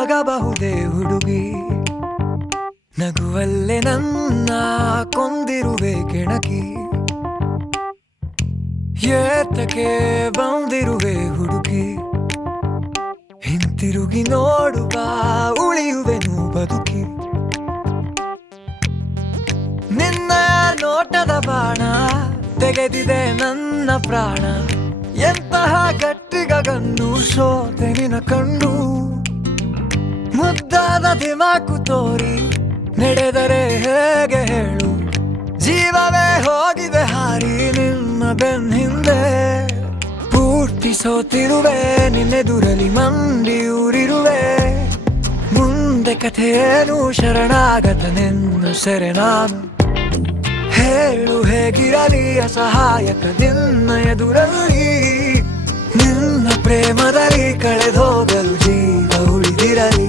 ನಗಬಹುದೇ ಹುಡುಗಿ ನಗುವಲ್ಲೇ ನನ್ನ ಕೊಂದಿರುವೆ ಕೆಣಕಿ ಏತಕ್ಕೆ ಬಂದಿರುವೆ ಹುಡುಗಿ ಹಿಂತಿರುಗಿ ನೋಡುವ ಉಳಿಯುವೆನು ಬದುಕಿ ನಿನ್ನ ನೋಟದ ಬಾಣ ತೆಗೆದಿದೆ ನನ್ನ ಪ್ರಾಣ ಎಂತಹ ಗಟ್ಟಿಗ ಗಂಡು ಸೋತೆ ನಿನ ಕಂಡು ಮುದ್ದಾದ ದಿಮಾಕು ತೋರಿ ನಡೆದರೆ ಹೇಗೆ ಹೇಳು ಜೀವವೇ ಹೋಗಿದೆ ಹಾರಿ ನಿನ್ನ ಬೆನ್ನ ಹಿಂದೆ ಪೂರ್ತಿ ಸೋತಿರುವೆ ನಿನ್ನೆದುರಲಿ ಮಂಡಿಯೂರಿರುವೆ ಮುಂದೆ ಕಥೆಯೇನು ಶರಣಾಗತ ನಿನ್ನ ಸೆರೆ ನಾನು ಹೇಳು ಹೇಗಿರಲಿ ಅಸಹಾಯಕ ನಿನ್ನ ಎದುರಲ್ಲಿ ನಿನ್ನ ಪ್ರೇಮದಲ್ಲಿ ಕಳೆದೋಗಲು ಜೀವ ಉಳಿದಿರಲಿ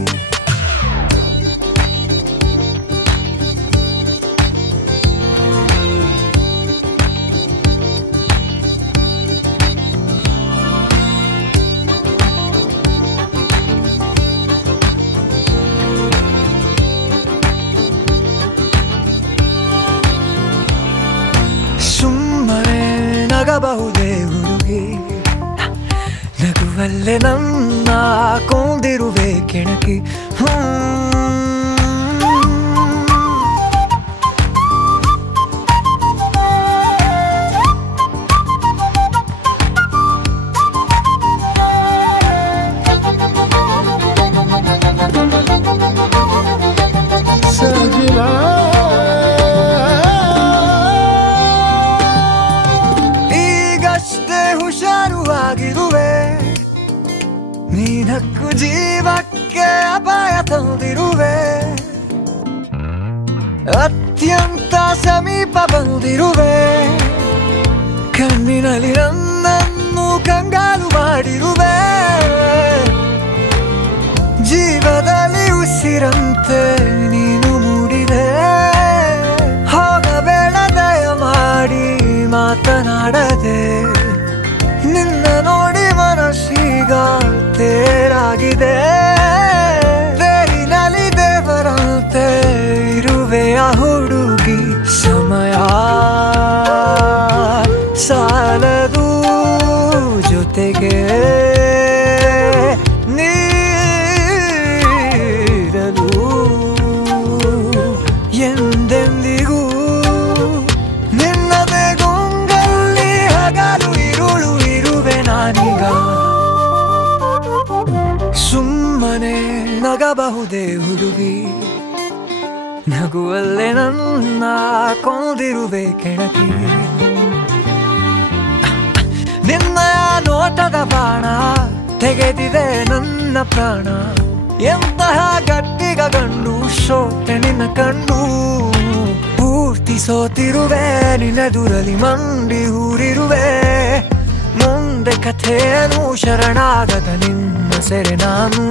ನಗಬಹುದೇ ಹುಡುಗಿ ನಗುವಲ್ಲೇ ನನ್ನ ಕೊಂದಿರುವೆ ಕೆಣಕಿ ನೀನಕ್ಕು ಜೀವಕ್ಕೆ ಅಪಾಯ ತಂದಿರುವೆ ಅತ್ಯಂತ ಸಮೀಪ ಬಂದಿರುವೆ ಕಣ್ಣಿನಲ್ಲಿ ನನ್ನನ್ನು ಕಂಗಾಲು ಮಾಡಿರುವೆ ಜೀವದಲ್ಲಿ ಉಸಿರಂತೆ ನೀನು ಮೂಡಿದೆ ಹೋಗಬೇಡ ದಯ ಮಾಡಿ ಮಾತನಾಡದೆ ನಿನ್ನ ನೋಡಿ ಮನಸ್ಸೀಗ ತೇರಾಗಿದೆ ತೇರಿನಲ್ಲಿ ದೇವರಂತೆ ಇರುವೆಯ ಹುಡುಗಿ ಸಮಯ ಸಾಲದು ಜೊತೆಗೆ ನೀರಲು ಎಂದೆಂದಿಗೂ ನಿನ್ನದೇ ಗೊಂಗಲ್ಲಿ ಹಗಲು ಇರುಳು ಇರುವೆ ನಾನೀಗ ಸುಮ್ಮನೆ ನಗಬಹುದೇ ಹುಡುಗಿ ನಗುವಲ್ಲೇ ನನ್ನ ಕೊಂದಿರುವೆ ಕೆಣಕಿ ನಿನ್ನ ನೋಟದ ಬಾಣ ತೆಗೆದಿದೆ ನನ್ನ ಪ್ರಾಣ ಎಂತಹ ಗಟ್ಟಿಗ ಗಂಡು ಸೋತೆ ನಿನ್ನ ಕಂಡು ಪೂರ್ತಿ ಸೋತಿರುವೆ ನಿನ್ನೆದುರಲಿ ಮಂಡಿ ಊರಿರುವೆ ಮುಂದೆ ಕಥೆಯನು ಶರಣಾಗದ ನಿನ್ನ ಸೆರೆ ನಾನು